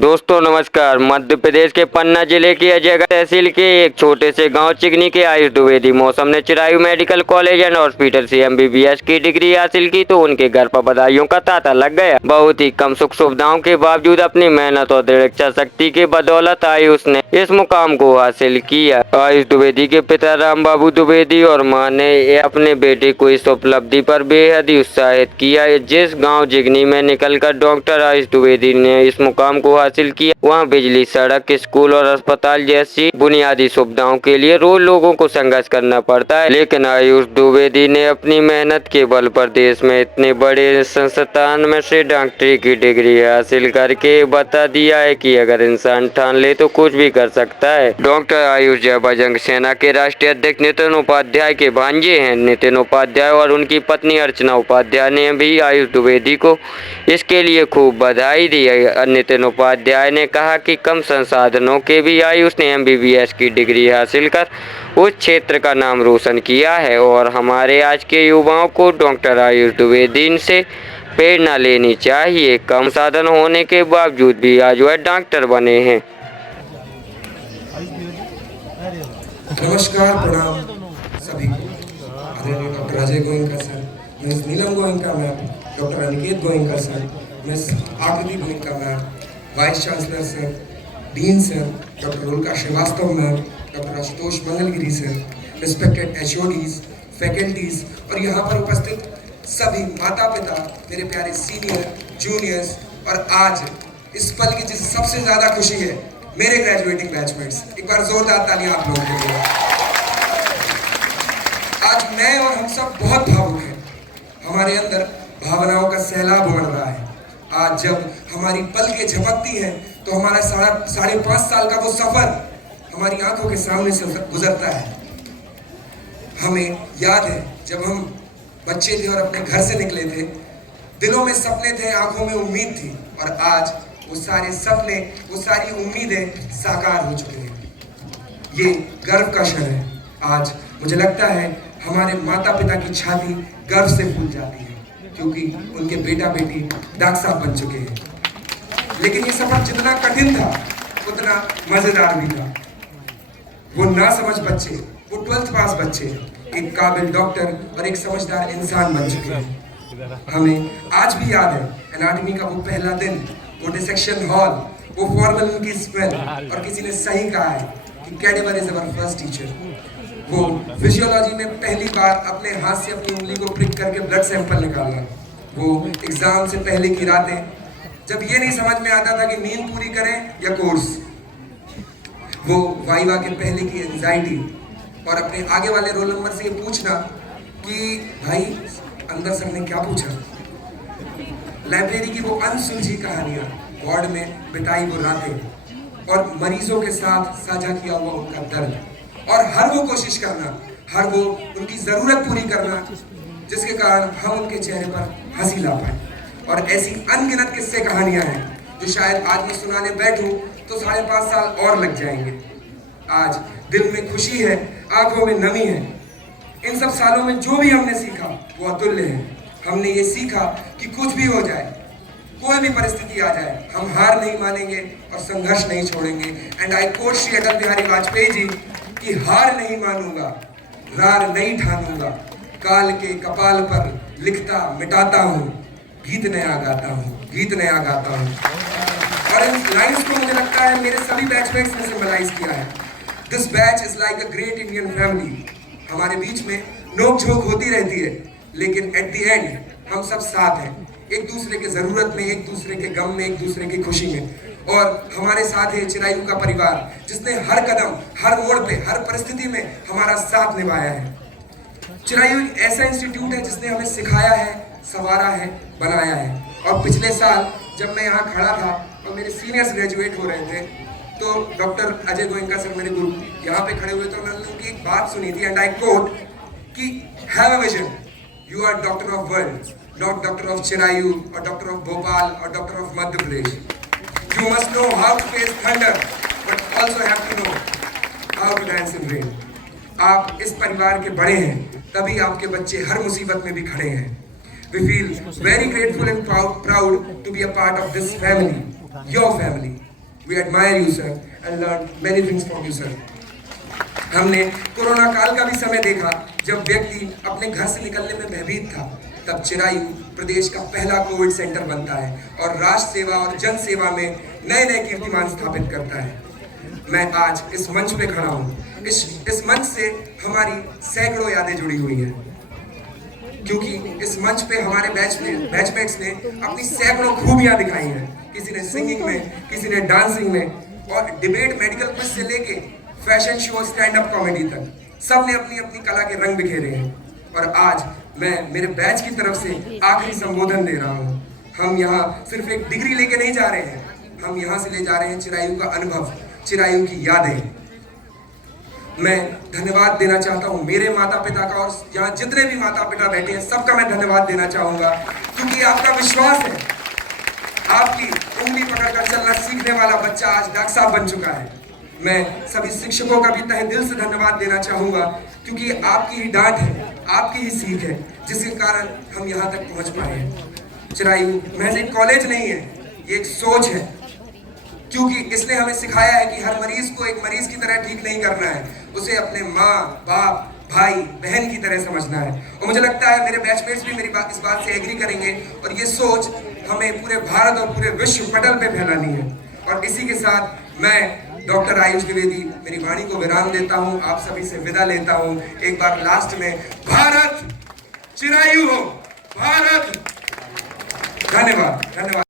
दोस्तों नमस्कार। मध्य प्रदेश के पन्ना जिले की अजयगढ़ तहसील के एक छोटे से गांव चिकनी के आयुष द्विवेदी मौसम ने Chirayu medical college and hospital से एमबीबीएस की डिग्री हासिल की तो उनके घर पर बधाइयों का तांता लग गया। बहुत ही कम सुख सुविधाओं के बावजूद अपनी मेहनत और दृढ़ इच्छा शक्ति के बदौलत आयुष ने इस मुकाम को हासिल किया। आयुष द्विवेदी के पिता राम बाबू द्विवेदी और मां ने अपने बेटे को इस उपलब्धि पर बेहद ही उत्साहित किया। जिस गाँव जिगनी में निकलकर डॉक्टर आयुष द्विवेदी ने इस मुकाम को हासिल किया, वहाँ बिजली, सड़क, स्कूल और अस्पताल जैसी बुनियादी सुविधाओं के लिए रोज लोगों को संघर्ष करना पड़ता है, लेकिन आयुष द्विवेदी ने अपनी मेहनत के बल पर देश में इतने बड़े संस्थान में से डॉक्टरी की डिग्री हासिल करके बता दिया है कि अगर इंसान ठान ले तो कुछ भी कर सकता है। डॉक्टर आयुष जय बजरंग सेना के राष्ट्रीय अध्यक्ष नितिन उपाध्याय के भांजे हैं। नितिन उपाध्याय और उनकी पत्नी अर्चना उपाध्याय ने भी आयुष द्विवेदी को इसके लिए खूब बधाई दी। नितिन उपाध्याय ने कहा कि कम संसाधनों के भी आयुष ने एमबीबीएस की डिग्री हासिल कर उस क्षेत्र का नाम रोशन किया है और हमारे आज के युवाओं को डॉक्टर आयुष द्विवेदी से प्रेरणा लेनी चाहिए। कम साधन होने के बावजूद भी आज वह डॉक्टर बने हैं। नमस्कार, प्रणाम सभी को। आदरणीय doctor Ajay Goenka sir, miss Neelam Goenka ma'am, doctor Aniket Goenka sir, miss Aakriti Goenka ma'am, vice chancellor sir, dean sir, doctor Rolka Srivastava ma'am, doctor Ashutosh Mangalgiri sir, respected HODs, faculties और यहाँ पर उपस्थित सभी माता पिता, मेरे प्यारे सीनियर, जूनियर्स और आज इस पल की जिसे सबसे ज्यादा खुशी है, मेरे ग्रेजुएटिंग बैचमेट्स। एक बार जोरदार तालियां आप लोगों के लिए। आज मैं और हम सब बहुत भावुक हैं। हमारे अंदर भावनाओं का सैलाब उमड़ रहा है। आज जब हमारी पलकें झपकती हैं तो हमारा 5.5 साल का वो सफर हमारी आंखों के सामने से गुजरता है। हमें याद है जब हम बच्चे थे और अपने घर से निकले थे, दिलों में सपने थे, आंखों में उम्मीद थी और आज वो सारे सपने, वो सारी उम्मीदें साकार हो चुके हैं। ये गर्व का क्षण है। आज मुझे लगता है हमारे माता पिता की छाती गर्व से फूल जाती है क्योंकि उनके बेटा बेटी डॉक्टर साहब बन चुके हैं। लेकिन ये सफर जितना कठिन था उतना मजेदार भी था। वो नासमझ बच्चे, वो 12th पास बच्चे एक काबिल डॉक्टर और एक समझदार इंसान बन चुके हैं। हमें आज भी याद है एनाटॉमी का वो पहला दिन, वो डिसेक्शन हॉल, वो फॉर्मलिन की स्मेल और किसी ने सही कहा है कि cadaver is our first teacher. वो फिजियोलॉजी में पहली बार अपने हाथ से अपनी उंगली को प्रिक करके ब्लड सैंपल निकालना, वो एग्जाम से पहले की रातें जब ये नहीं समझ में आता था कि नींद पूरी करें या कोर्स, वो वाइवा के पहले की एंजाइटी और अपने आगे वाले रोल नंबर से ये पूछना कि भाई अंदर सर ने क्या पूछा, लाइब्रेरी की वो अनसुलझी कहानियां, वार्ड में बिताई वो रातें और मरीजों के साथ साझा किया हुआ उनका दर्द और हर वो कोशिश करना, हर वो उनकी जरूरत पूरी करना जिसके कारण हम उनके चेहरे पर हंसी ला पाए। और ऐसी अनगिनत किस्से कहानियां हैं जो शायद आज मैं सुनाने बैठूं तो 5.5 साल और लग जाएंगे। आज दिल में खुशी है, आंखों में नमी है। इन सब सालों में जो भी हमने सीखा वो अतुल्य है। हमने ये सीखा कि कुछ भी हो जाए, कोई भी परिस्थिति आ जाए, हम हार नहीं मानेंगे और संघर्ष नहीं छोड़ेंगे। And I coat Shri Atal Bihari Vajpayee ji कि हार नहीं मानूंगा, रार नहीं ठानूंगा, काल के कपाल पर लिखता मिटाता हूँ, गीत नया गाता हूँ, गीत नया गाता हूँ। और इन लाइन्स को मुझे लगता है मेरे सभी बैचमेट्स ने सिंबलाइज किया है। This batch is like a great Indian family. हमारे बीच में नोक झोंक होती रहती है लेकिन एट द एंड हम सब साथ हैं, एक दूसरे के जरूरत में, एक दूसरे के गम में, एक दूसरे की खुशी में। और हमारे साथ है चिरायू का परिवार जिसने हर कदम, हर मोड़ पे, हर परिस्थिति में हमारा साथ निभाया है। चिरायू एक ऐसा इंस्टीट्यूट है जिसने हमें सिखाया है, संवारा है, बनाया है। और पिछले साल जब मैं यहाँ खड़ा था और मेरे सीनियर्स ग्रेजुएट हो रहे थे तो डॉक्टर अजय गोयनका सर मेरे गुरु यहाँ पे खड़े हुए थे। उन्होंने उनकी एक बात सुनी थी एंड आई कोट कि have a vision, you are doctor of world, not doctor of Chirayu or doctor of Bhopal or doctor of Madhya Pradesh. You must know how to face thunder, but also have to know how to dance in rain. आप इस परिवार के बड़े हैं, तभी आपके बच्चे हर मुसीबत में भी खड़े हैं। We feel very grateful and proud to be a part of this family, your family. We admire you, sir, and learned many things from you, sir. हमने कोरोना काल का भी समय देखा जब व्यक्ति अपने घर से निकलने में भयभीत था। तब चिरायू प्रदेश का पहला कोविड सेंटर बनता है और राष्ट्र सेवा और जन सेवा में नए नए कीर्तिमान स्थापित करता है। मैं आज इस मंच पे खड़ा हूँ। इस मंच से हमारी सैकड़ों यादें जुड़ी हुई हैं, क्योंकि इस मंच पे हमारे बैचमेट्स ने अपनी सैकड़ों खूबियां दिखाई हैं। किसी ने सिंगिंग में, किसी ने डांसिंग में, और डिबेट, मेडिकल क्विज से लेके fashion show, stand up comedy तक सब ने अपनी अपनी कला के रंग बिखेरे हैं। और आज मैं मेरे बैच की तरफ से आखिरी संबोधन दे रहा हूँ। हम यहाँ सिर्फ एक डिग्री लेके नहीं जा रहे हैं, हम यहाँ से ले जा रहे हैं चिरायू का अनुभव, चिरायू की यादें। मैं धन्यवाद देना चाहता हूँ मेरे माता पिता का, और यहाँ जितने भी माता पिता बैठे हैं सबका मैं धन्यवाद देना चाहूँगा, क्योंकि आपका विश्वास है। आपकी उंगली पकड़कर चलना सीखने वाला बच्चा आज डॉक्टर साहब बन चुका है। मैं सभी शिक्षकों का भी तहे दिल से धन्यवाद देना चाहूँगा, क्योंकि आपकी ही डांट है, आपकी ही सीख है, जिसके कारण हम यहाँ तक पहुँच पाए हैं। चिरायू महज एक कॉलेज नहीं है, ये एक सोच है, क्योंकि इसने हमें सिखाया है कि हर मरीज को एक मरीज की तरह ठीक नहीं करना है, उसे अपने माँ, बाप, भाई, बहन की तरह समझना है। और मुझे लगता है मेरे बैचमेट्स भी इस बात से एग्री करेंगे, और ये सोच हमें पूरे भारत और पूरे विश्व पटल पे फैलानी है। और इसी के साथ मैं डॉक्टर आयुष द्विवेदी मेरी वाणी को विराम देता हूँ, आप सभी से विदा लेता हूँ। एक बार लास्ट में, भारत चिरायू हो, भारत। धन्यवाद, धन्यवाद।